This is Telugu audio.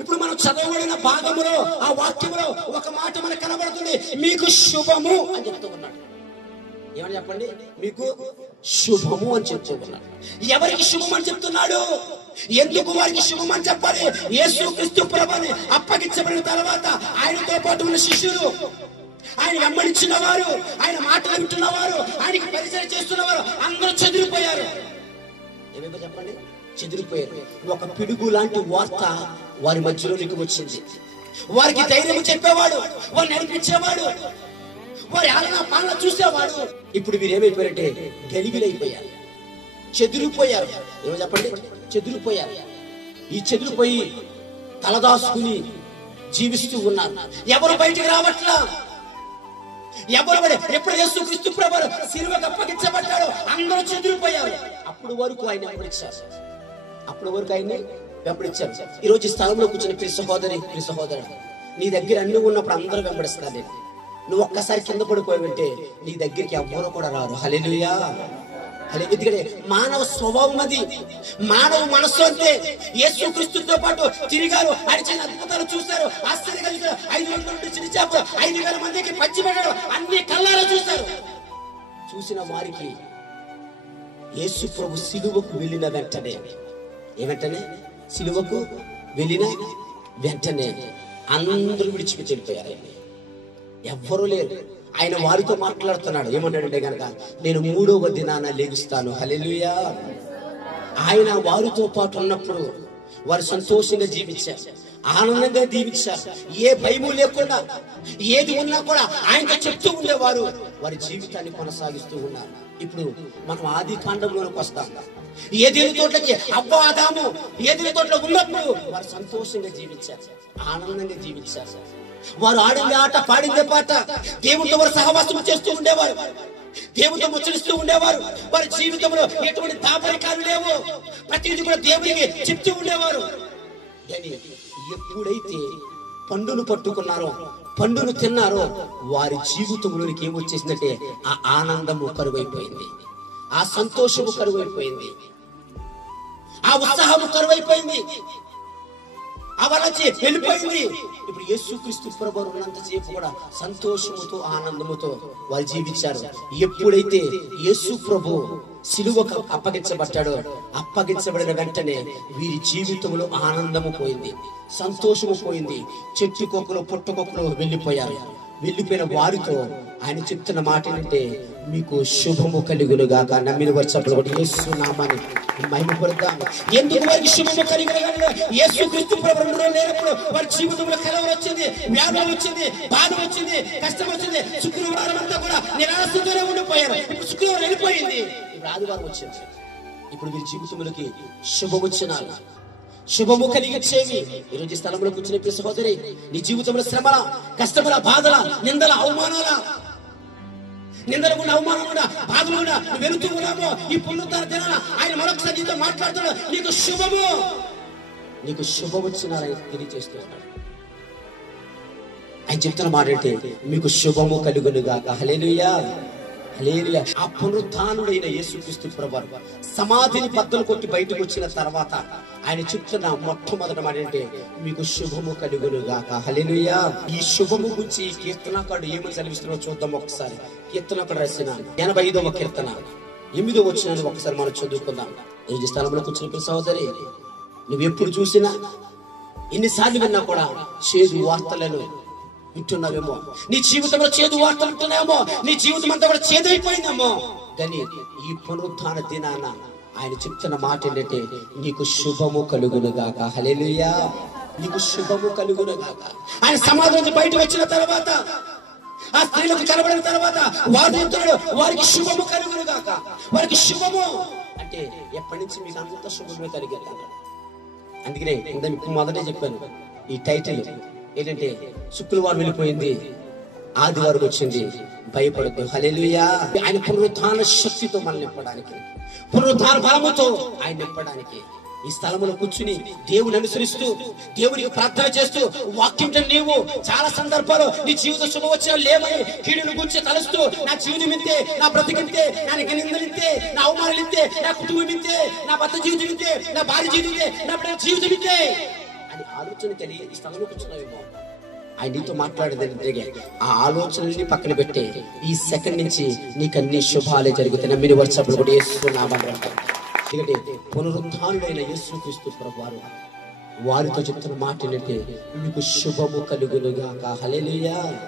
ఇప్పుడు మనం చదవబడిన భాగములో ఆ వాక్యములో ఒక మాట మనకు కనబడుతుంది, మీకు శుభము అని చెప్తూ ఉన్నాడు. ఏమని చెప్పండి? మీకు శుభము అని చెప్తూ ఉన్నాడు. ఎవరికి శుభం అని చెప్తున్నాడు? ఎందుకు వారికి శుభం అని చెప్పాలి? యేసుక్రీస్తు ప్రభువుని అప్పగించబడిన తర్వాత ఆయనతో పాటు ఉన్న శిష్యులు, ఆయన వెంబడించిన వారు, ఆయన మాటలు వింటున్నవారు, ఆయనకి పరిచయం చేస్తున్నవారు అందరూ చెదిరిపోయారు. ఏమేమో చెప్పండి? చెదిరిపోయారు. ఒక పిడుగు లాంటి వార్త వారి మధ్యలోనికి వచ్చింది. వారికి ధైర్యం చెప్పేవాడు, వారిని నడిపించేవాడు, వారి ఆలన పాలన చూసేవాడు. ఇప్పుడు వీరు ఏమైపోయారంటే గలిబిలైపోయారు, చెదిరిపోయారు. ఏమో చెప్పండి? చెదిరిపోయారు. ఈ చెదిరిపోయి తలదాసుకుని జీవిస్తూ ఉన్నారు. ఎవరు బయటికి రావట్లా. ఎవరు ఎప్పుడు యేసుక్రీస్తు ప్రభువు సిలువకు అప్పగించబడ్డాడో అందరూ చెదిరిపోయారు. అప్పుడు వరకు ఆయన వెంబడించారు. అప్పుడు వరకు ఆయన్ని వెంబడించారు. ఈ రోజు ఈ స్థలంలో కూర్చుని ప్రియ సహోదరి, ప్రియ సహోదరుడు, నీ దగ్గర అన్ని ఉన్నప్పుడు అందరూ వెంబడిస్తారు. నువ్వు ఒక్కసారి కింద పడిపోయావంటే నీ దగ్గరికి ఎవ్వరూ కూడా రారు. హల్లెలూయా. ఎందుకంటే మానవ స్వభావం అది, మానవ మనస్సు అంతే. యేసుక్రీస్తుతో పాటు తిరిగారు, ఆయన చిన్న అద్భుతాలు చూశారు, ఆశ్చర్యంగా చూశారు. 500 నుండి చిన్న చేపలు 5,000 మందికి పంచిపెట్టాడు, అన్ని కళ్ళారా చూశారు. చూసిన వారికి యేసు ప్రభు సిలువకు వెళ్ళిన వెంటనే, ఏమంటనే సిలువకు వెళ్ళిన వెంటనే అందరూ విడిచిపెట్టి వెళ్ళిపోయారు. ఎవ్వరూ లేరు. ఆయన వారితో మాట్లాడుతున్నాడు. ఏమన్నాడంటే గనక, నేను 3వ దినాన లేగుస్తాను. హల్లెలూయా. ఆయన వారితో పాటు ఉన్నప్పుడు వారు సంతోషంగా జీవించారు, ఆనందంగా జీవించారు. ఏ భయము లేకుండా ఏది ఉన్నా కూడా ఆయనతో చెప్తూ ఉండేవారు. వారి జీవితాన్ని కొనసాగిస్తూ ఉన్నారు. ఇప్పుడు మనం ఆది కాండంలోకి వస్తాం. ఏదేని తోటకి అవ్వ ఆదాము ఏదేని తోటలో ఉన్నప్పుడు వారు సంతోషంగా జీవించారు, ఆనందంగా జీవించారు. వారు ఆడింది ఆట, పాడిందే పాట, దేవుడితో వారు సహవాసం చేస్తూ ఉండేవారు, దేవుడితో ముచ్చరిస్తూ ఉండేవారు. వారి జీవితంలో ఎటువంటి దాపరికాలు లేవు, ప్రతిదీ కూడా దేవుడికి చెప్తూ ఉండేవారు. కానీ ఎప్పుడైతే పండును పట్టుకున్నారో, పండును తిన్నారో, వారి జీవితంలోనికి ఏమొచ్చేసిందంటే ఆ ఆనందము కరువైపోయింది, ఆ సంతోషము కరువైపోయింది, ఆ ఉత్సాహము కరువైపోయింది, అవలచి వెళ్ళిపోయింది. ఇప్పుడు యేసుక్రీస్తు ప్రభువు ఉన్నంతసేపు కూడా సంతోషముతో ఆనందముతో వారు జీవించారు. ఎప్పుడైతే యేసు ప్రభు సిలువకు అప్పగించబడ్డాడో, అప్పగించబడిన వెంటనే వీరి జీవితంలో ఆనందము పోయింది, సంతోషము పోయింది. చెట్టుకొక్కలు పుట్టకొక్కలు వెళ్ళిపోయారు. వెళ్ళిపోయిన వారితో ఆయన చెప్తున్న మాట ఏంటంటే, మీకు శుభము కలుగునుగాక. నమ్మిన వారు చప్పట్లు యేసు నామాన్ని మహిమపడతాం. ఎందుకు వారికి శుభము కలుగునుగాక? యేసుక్రీస్తు ప్రభువు 2 రోజులు లేనప్పుడు వారి జీవితంలో కలవరం వచ్చింది, వ్యాధి వచ్చింది, బాధ వచ్చింది, కష్టం వచ్చింది. శుక్రవారం అంతా కూడా నిరాశతోనే ఉండిపోయారు. ఇప్పుడు శుక్రవారం వెళ్ళిపోయింది, ఇప్పుడు ఆదివారం వచ్చింది. ఇప్పుడు వీరి జీవితంలోకి శుభవచనాలు, శుభము కలిగించేవి. ఈరోజు ఈ స్థలంలో కూర్చునే ప్రియ సహోదరి, నీ జీవితంలో శ్రమల, కష్టముల, బాధల, నిందల, అవమానాల, నిందలు కూడా, అవమానం కూడా, బాధలు కూడా నువ్వు వెళుతూ ఉన్నామో, ఈ పునరుద్ధరణ దినాన ఆయన మరొకసారి నీతో మాట్లాడుతున్నాడు. నీకు శుభము, నీకు శుభవచనాలు తెలియజేస్తున్నాడు. ఆయన చెప్తున్న మాట అంటే, మీకు శుభము కలుగునుగాక. హల్లెలూయా, హల్లెలూయా. ఆ పునరుద్ధానుడైన యేసుక్రీస్తు ప్రభువు సమాధిని బద్దలు కొట్టి బయటకు వచ్చిన తర్వాత ఆయన చెప్తున్న మొట్టమొదటి మాట అంటే, మీకు శుభము కలుగునుగాక. హల్లెలూయా. ఈ శుభము గురించి కీర్తనకారుడు ఏమని సెలవిస్తున్నాడో చూద్దాం ఒకసారి. కీర్తనకారుడు రాసిన 85వ కీర్తన 8వ వచనాన్ని ఒకసారి మనం చదువుకుందాం. ఈ స్థలంలో కూర్చున్న సహోదరి, నువ్వు ఎప్పుడు చూసినా, ఎన్నిసార్లు విన్నా కూడా చేదు వార్తలను వింటున్నావేమో, నీ జీవితంలో చేదు వార్తలు వింటున్నావేమో, నీ జీవితం అంతా కూడా చేదైపోయిందేమో. కానీ ఈ పునరుద్ధాన దినాన ఆయన చెప్తున్న మాట ఏంటంటే, నీకు శుభము కలుగునుగాక. హల్లెలూయా. నీకు శుభము కలుగునుగాక. ఆయన సమాధి నుంచి బయటకు వచ్చిన తర్వాత, ఆ స్త్రీలకు కనబడిన తర్వాత వాదించాడు, వారికి శుభము కలుగునుగాక. వారికి శుభము అంటే ఎప్పటి నుంచి మీకు అంత శుభమే కలిగేది. అందుకనే మీకు మొదటే చెప్పాను, ఈ టైటిల్ ఏంటంటే, శుక్రవారం వెళ్ళిపోయింది, ఆదివారం వచ్చింది, భయపడద్దు. హల్లెలూయా. ఆయన పునరుద్ధాన శక్తితో మనల్ని నింపడానికి, పునరుద్ధాన బలముతో ఆయన నింపడానికి ఈ స్థలంలో కూర్చుని దేవుని అనుసరిస్తూ, దేవునికి ప్రార్థన చేస్తూ, వాక్యం నీవు చాలా సందర్భాలు నీ జీవిత శుభవచనాలు లేవని కీడును గురించి తలుస్తూ, నా జీవితం ఇంతే, నా బ్రతికింతే, నా నిందలింతే, నా అవమానాలు ఇంతే, నా కుటుంబం ఇంతే, నా భర్త జీవితం ఇంతే, నా భార్య జీవితం ఇంతే, నా బిడ్డ జీవితం ఇంతే అని ఆలోచన కలిగి ఈ స్థలంలో కూర్చున్నావేమో. ఆయన నీతో మాట్లాడేది ఆ ఆలోచనల్ని పక్కన పెట్టే ఈ సెకండ్ నుంచి నీకు అన్ని శుభాలే జరుగుతాయి. నమ్మిన వర్షాలు కూడా యేసునామమున అంటారు. ఎందుకంటే పునరుత్థానుడైన యేసుక్రీస్తు ప్రభువారు వారితో చెప్తున్న మాట ఏంటంటే మీకు శుభము కలుగునుగాక. హల్లెలూయా.